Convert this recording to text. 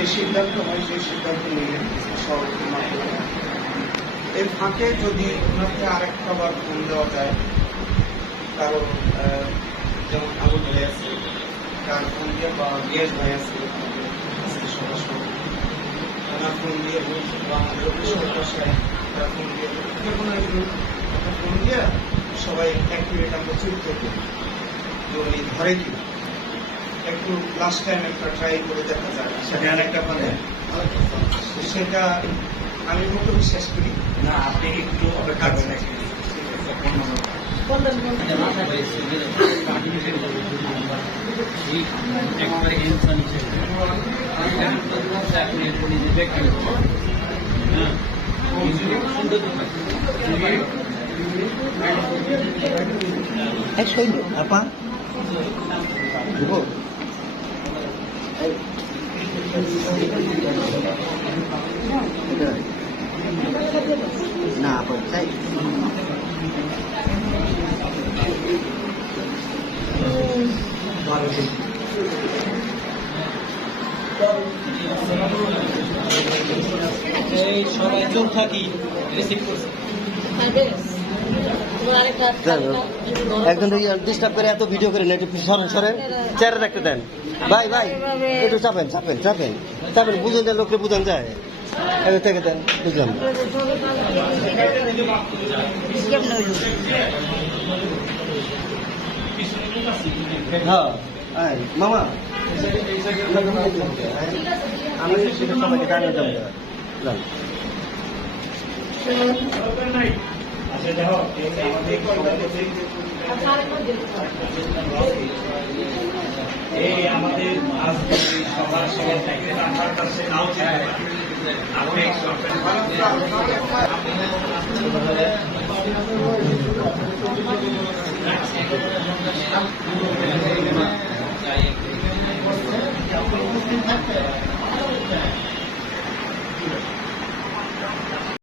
যে সিদ্ধান্ত হয় সেই সিদ্ধান্ত নিলেন সভাপতির মাধ্যমে। এর ফাঁকে যদি ওনাকে আরেকটা বার ফোন দেওয়া যায়, কারণ যেমন আবু ভাই আছে তার ফোন দিয়ে, বা গিয়াস ভাই আছে সদস্য, ওনার ফোন দিয়ে বা আমাদের বাসায় তার ফোন দিয়ে, যে কোনো একজন ফোন দিয়ে সবাই এক মিনিট আমরা চুক্তি করি যে উনি ধরে কিনা, একটু লাস্ট টাইম একটা ট্রাই করে দেখা যায়। সেটা আরেকটা পারে, সেটা আমি মোটো বিশ্বাস করি না। আপনি একটু অপেক্ষা করবেন। apa? Ibu. Nah, apa saya? সবাই চুপ থাকি, রিসিভ করছি। একজন ডিস্টার্ব করে এত ভিডিও করে একটু সরেন সরেন, চেয়ারে রাখতে দেন। ভাই ভাই একটু চাপেন চাপেন চাপেন চাপেন, বুঝেন যায়, লোককে বুঝান যায়, এবার থেকে দেন, বুঝলাম। হ্যাঁ মামা আমি সেটা সবাইকে জানিয়ে দেবো। এই আমাদের সবার সবার থেকে আমার কাছে নাও আপনি যাই